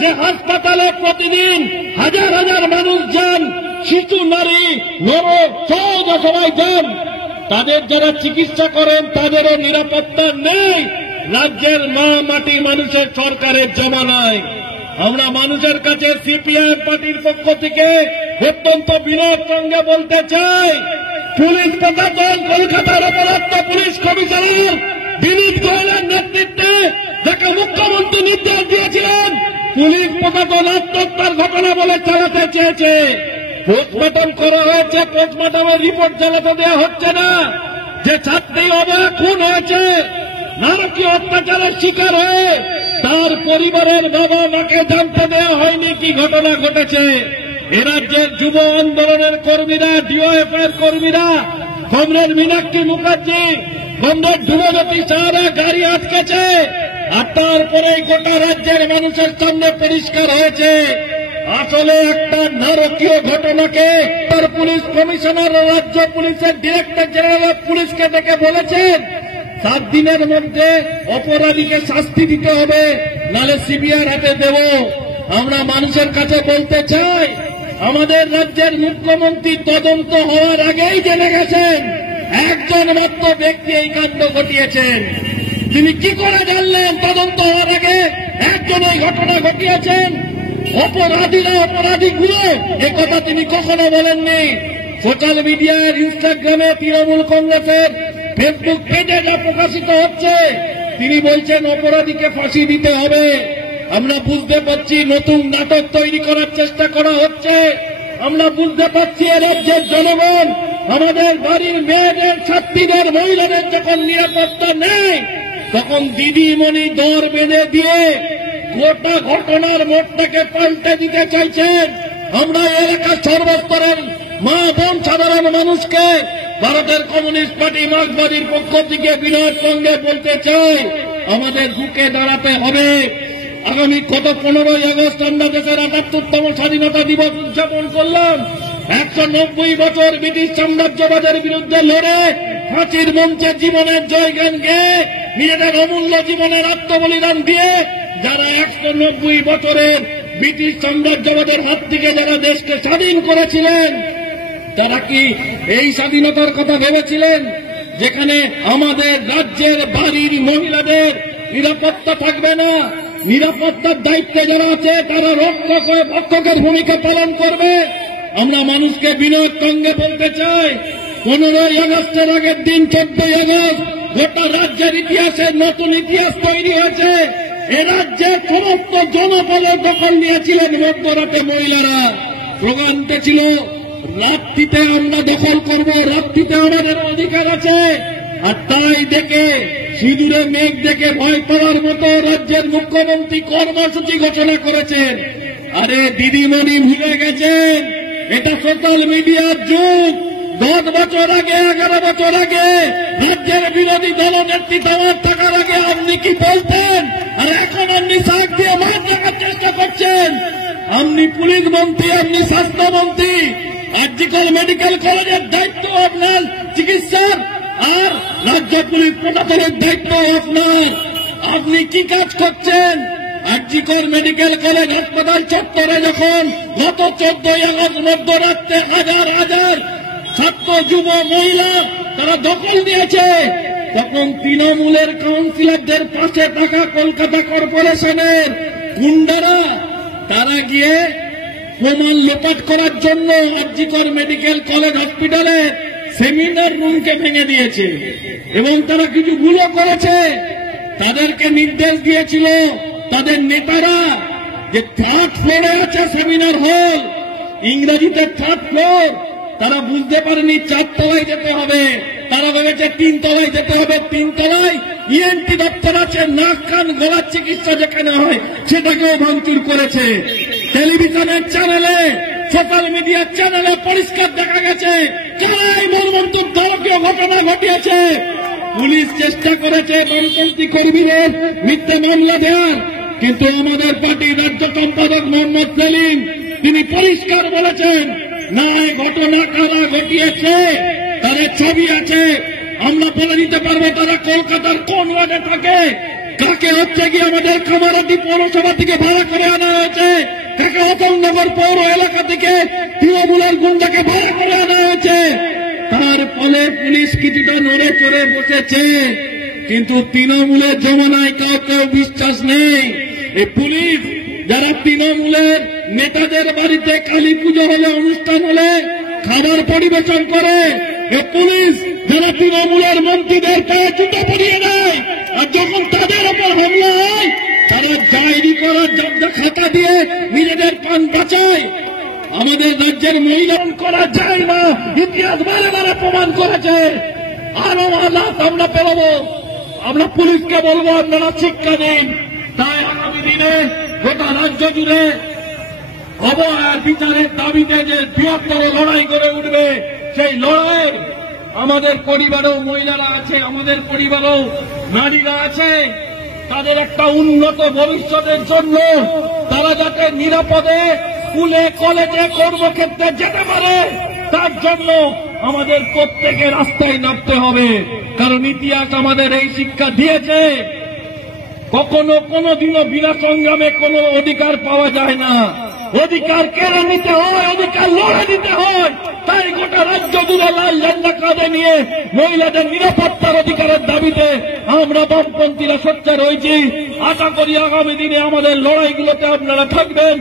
যে হাসপাতালে প্রতিদিন হাজার হাজার মানুষ যান, শিশু, নারী, নর, সবাই যান, তাদের যারা চিকিৎসা করেন তাদেরও নিরাপত্তা নেই রাজ্যের মা মাটি মানুষের সরকারের জমানায়। আমরা মানুষের কাছে সিপিআইএম পার্টির পক্ষ থেকে অত্যন্ত বিনয়ের সঙ্গে বলতে চাই, পুলিশ প্রশাসন, কলকাতার অপরাধ পুলিশ কমিশনার বিনীত গোয়েলের নেতৃত্বে যাকে মুখ্যমন্ত্রী নির্দেশ দিয়েছিলেন, পুলিশ প্রশাসন আত্মহত্যার ঘটনা বলে চালাতে চেয়েছে। পোস্টমর্টম করা হয়েছে, পোস্টমর্টমের রিপোর্ট চালাতে দেওয়া হচ্ছে না। যে ছাত্রী অবয়ব খুন হয়েছে, নারকীয় অত্যাচারের শিকার হয়ে তার পরিবারের বাবা মাকে জানতে দেওয়া হয়নি কি ঘটনা ঘটেছে। এ রাজ্যের যুব আন্দোলনের কর্মীরা, ডিওএফআই কর্মীরা, কমরেড মীনাক্ষী মুখার্জি, কমরেড ধ্রুবজ্যোতি সাহারা গাড়ি আটকেছে, আর তারপরে গোটা রাজ্যের মানুষের সামনে পরিষ্কার হয়েছে আসলে একটা নারকীয় ঘটনাকে তার পুলিশ কমিশনার, রাজ্য পুলিশের ডিরেক্টর জেনারেল অফ পুলিশকে ডেকে বলেছেন 7 দিনের মধ্যে অপরাধীকে শাস্তি দিতে হবে, নালে সিবিআইর হাতে দেব। আমরা মানুষের কাছে বলতে চাই, আমাদের রাজ্যের মুখ্যমন্ত্রী তদন্ত হওয়ার আগেই জেনে গেছেন একজন মাত্র ব্যক্তি এই কাণ্ড ঘটিয়েছেন। তিনি কি করে জানলেন তদন্ত হওয়ার আগে একজন এই ঘটনা ঘটিয়েছেন? অপরাধীরা অপরাধীগুলো একথা তিনি কখনো বলেননি। সোশ্যাল মিডিয়ার, ইনস্টাগ্রামে, তৃণমূল কংগ্রেসের ফেসবুক পেজে যা প্রকাশিত হচ্ছে, তিনি বলছেন অপরাধীকে ফাঁসি দিতে হবে। আমরা বুঝতে পারছি নতুন নাটক তৈরি করার চেষ্টা করা হচ্ছে। আমরা বুঝতে পারছি এ রাজ্যের জনগণ, আমাদের বাড়ির মেয়েদের, ছাত্রীদের, মহিলাদের যখন নিরাপত্তা নেই, তখন দিদিমণি দর বেঁধে দিয়ে গোটা ঘটনার মোড়টাকে পাল্টে দিতে চাইছেন। আমরা এলাকার সর্বস্তরের মা বোন সাধারণ মানুষকে ভারতের কমিউনিস্ট পার্টি মার্ক্সবাদীর পক্ষ থেকে বিনয়ের সঙ্গে বলতে চাই, আমাদের বুকে দাঁড়াতে হবে। আগামী গত 15ই আগস্ট আমরা দেশের ৭৮তম স্বাধীনতা দিবস উদযাপন করলাম। 190 বছর ব্রিটিশ সাম্রাজ্যবাদের বিরুদ্ধে লড়ে ফাঁসির মঞ্চে জীবনের জয়গান গেয়ে নিজেদের অমূল্য জীবনের আত্মবলিদান দিয়ে যারা 190 বছরের ব্রিটিশ সাম্রাজ্যবাদের হাত থেকে যারা দেশকে স্বাধীন করেছিলেন, তারা কি এই স্বাধীনতার কথা ভেবেছিলেন যেখানে আমাদের রাজ্যের বাড়ির মহিলাদের নিরাপত্তা থাকবে না? নিরাপত্তার দায়িত্বে যারা আছে তারা রক্ষকের ভূমিকা পালন করবে। আমরা মানুষকে বিনয়ের সঙ্গে বলতে চাই, 15ই আগস্টের আগের দিন 14ই আগস্ট গোটা রাজ্যের ইতিহাসে নতুন ইতিহাস তৈরি হয়েছে। এ রাজ্যের সমস্ত জনপদের দখল নিয়েছিলেন মধ্যরাতে মহিলারা। স্লোগানটা ছিল, রাত্রিতে আমরা দখল করব, রাত্রিতে আমাদের অধিকার আছে। আর তাই দেখে সিঁদুরে মেঘ দেখে ভয় পাওয়ার মতো রাজ্যের মুখ্যমন্ত্রী কর্মসূচি ঘোষণা করেছেন। আরে দিদিমণি ভুলে গেছেন এটা সোশ্যাল মিডিয়ার যুগ। 10 বছর আগে, 11 বছর আগে রাজ্যের বিরোধী দলনেত্রী দেওয়ার থাকার আগে আপনি কি বলতেন? আর এখন আপনি শাক দিয়ে মার দেখার চেষ্টা করছেন। আপনি পুলিশ মন্ত্রী, আপনি স্বাস্থ্যমন্ত্রী, আরজিকর মেডিকেল কলেজের দায়িত্ব আপনার চিকিৎসার, আর রাজ্য পুলিশ প্রশাসনের দায়িত্ব আপনার। আপনি কি কাজ করছেন? আরজিকর মেডিকেল কলেজ হাসপাতাল চত্বরে যখন গত 14ই আগস্ট মধ্যরাত্রে হাজার হাজার ছাত্র, যুব, মহিলা তারা দখল দিয়েছে, তখন তৃণমূলের কাউন্সিলরদের পাশে থাকা কলকাতা কর্পোরেশনের গুন্ডারা তারা গিয়ে প্রমাণ লোপাট করার জন্য আরজিকর মেডিকেল কলেজ হসপিটালে সেমিনার রুমকে ভেঙে দিয়েছে এবং তারা কিছু ভুলও করেছে। তাদেরকে নির্দেশ দিয়েছিল তাদের নেতারা যে 3rd ফ্লোরে আছে সেমিনার হল, ইংরেজিতে 3rd ফ্লোর। তারা বুঝতে পারেনি 4 তলায় যেতে হবে, তারা ভেবেছে 3 তলায় যেতে হবে। 3 তলায় ইএনটি দপ্তর আছে, নাক কান গলার চিকিৎসা যেখানে হয় সেটাকেও ভাঙচুর করেছে। টেলিভিশনের চ্যানেলে, সোশ্যাল মিডিয়ার চ্যানেলে পরিষ্কার দেখা গেছে কারা এই মর্মন্তুদ নারকীয় ঘটনা ঘটিয়েছে। পুলিশ চেষ্টা করেছে বামপন্থী কর্মীদের মিথ্যে মামলা দেওয়ার, কিন্তু আমাদের পার্টির রাজ্য সম্পাদক মোহাম্মদ সেলিম তিনি পরিষ্কার বলেছেন, না, এই ঘটনা কারা ঘটিয়েছে তাদের ছবি আছে, আমরা বলে দিতে পারবো তারা কলকাতার কোন ওয়ার্ডে থাকে, কাকে হচ্ছে কি আমাদের কামারহাটি পৌরসভা থেকে ভাড়া করে আনা হয়েছে, কাকে অশোকনগর পৌর এলাকা থেকে তৃণমূলের গুন্ডাকে ভাড়া করে আনা হয়েছে। তার ফলে পুলিশ কিছুটা নড়ে চড়ে বসেছে, কিন্তু তৃণমূলের জমানায় কাউকে বিশ্বাস নেই। এই পুলিশ যারা তৃণমূলের নেতাদের বাড়িতে কালী পুজো হলে, অনুষ্ঠান হলে খাবার পরিবেশন করে, এই পুলিশ যারা তৃণমূলের মন্ত্রীদের পায়ে জুতো পরিয়ে দেয়, আর যখন তাদের ওপর হামলা হয় তারা ডায়েরি করার জব্দ খাতা দিয়ে নিজেদের প্রাণ বাঁচায়। আমাদের রাজ্যের মহিলান করা যায় না, ইতিহাস বারে বারে প্রমাণ করেছে। আরো আলাপ আমরা পেরোবো, আমরা পুলিশকে বলবো আপনারা শিক্ষা দিন। তাই আগামী দিনে গোটা রাজ্য জুড়ে অবহেলার বিচারের দাবিতে যে বৃহত্তর লড়াই করে উঠবে, সেই লড়াই আমাদের পরিবারেও মহিলারা আছে, আমাদের পরিবারেও নারীরা আছে। তাদের একটা উন্নত ভবিষ্যতের জন্য তারা যাতে নিরাপদে স্কুলে কলেজে কর্মক্ষেত্রে যেতে পারে, তার জন্য আমাদের প্রত্যেকে রাস্তায় নামতে হবে। কারণ ইতিহাস আমাদের এই শিক্ষা দিয়েছে, কখনো কোনোদিনও বিনা সংগ্রামে কোনো অধিকার পাওয়া যায় না। অধিকার কেড়ে নিতে হয়, অধিকার লড়ে নিতে হয়। তাই গোটা রাজ্য জুড়ে লাল ঝান্ডা কাঁধে নিয়ে মহিলাদের নিরাপত্তার অধিকারের দাবিতে আমরা বামপন্থীরা সোচ্চার হয়েছি। আশা করি আগামী দিনে আমাদের লড়াইগুলোতে আপনারা থাকবেন।